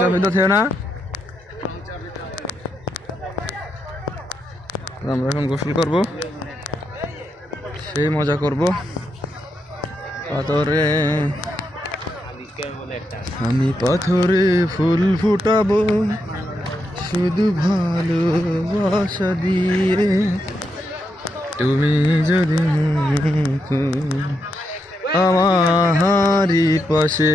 চাপিত থেও না। আমরা এখন গোসল করব। সেই মজা করব। পাথরে আমি পাথরে ফুল ফুটাবো। শুধু ভালোবাসা দিয়ে। তুমি যদি আমারই পাশে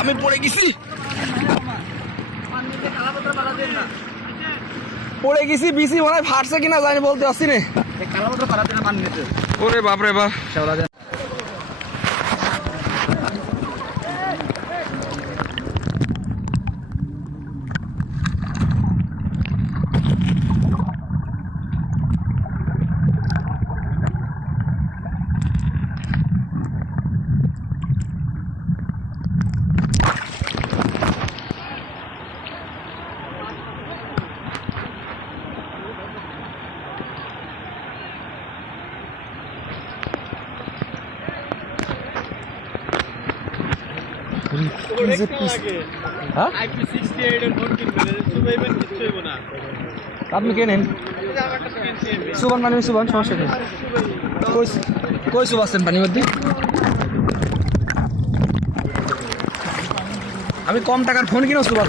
আমি পড়ে গেছি। পড়ে গেছি বিসি মনে হয় ফাটছে কিনা জানি বলতে আসছি না। ওরে বাপরে বাপ আপনি কে নেন? সুবান মানে সুবান সমস্যা নেই কই সুবাসেন পানি মধ্যে? আমি কম টাকার ফোন কিনো সুবাস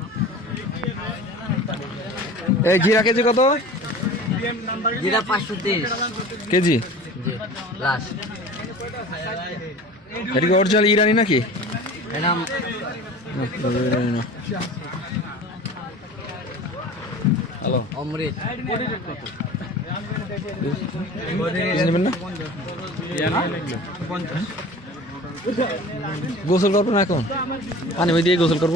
এই জিরা কেজি কত? যেটা পাঁচশো কেজি? এটা কি অরিজিনাল ইরানি নাকি? হ্যালো। অমৃত। নেবেন না? গোসল করব না এখন? পানি দিয়ে গোসল করব?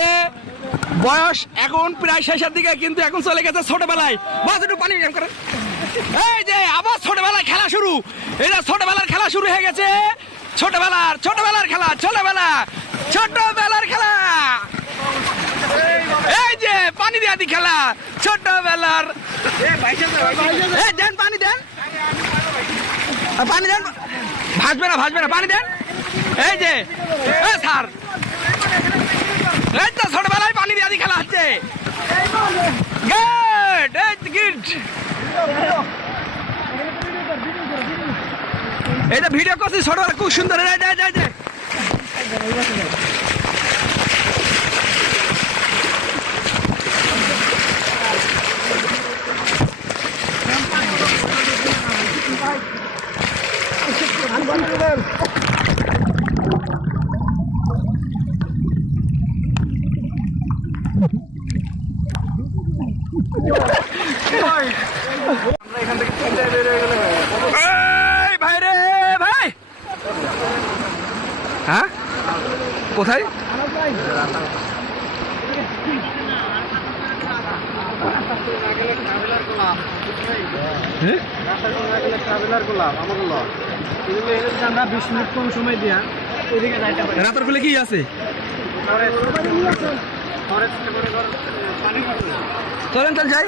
যে বয়স এখন প্রায় শেষের দিকে, কিন্তু এখন চলে গেছে ছোটবেলায়। বাস, একটু পানি করে এই যে, আবার ছোটবেলায় খেলা শুরু। এই যে ছোটবেলার খেলা শুরু হয়ে গেছে। ছোটবেলার ছোটবেলার খেলা, ছোটবেলা, ছোটবেলার খেলা। এই যে, পানি দিয়া খেলা, ছোটবেলার। এই, দেন, পানি দেন। পানি দেন। ভাসবে না ভাসবে না, পানি দেন। এই যে স্যার। এই তো ছোটবেলায় পানি দিয়ে খেলা হচ্ছে। গুড গুড এই যে ভিডিও করছি ছোটবেলা খুব সুন্দর। এই যে, এই যে, এই। যে। আমরা এখান থেকে তিনটায় বের হয়ে? রাতের বেলা কি আছে চলেন চল যাই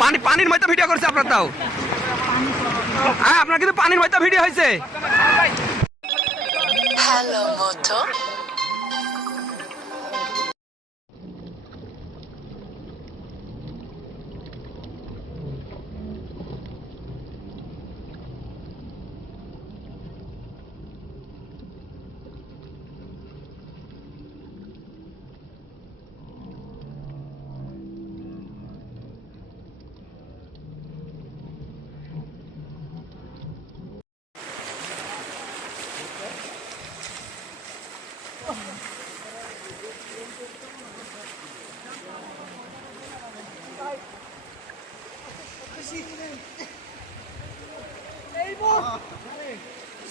পানি পানির মধ্যে ভিডিও করছে আপনার তাও। হ্যাঁ আপনার কিন্তু পানির মধ্যে ভিডিও হয়েছে। হ্যালো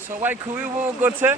সবাই খুবই উপভোগ করছে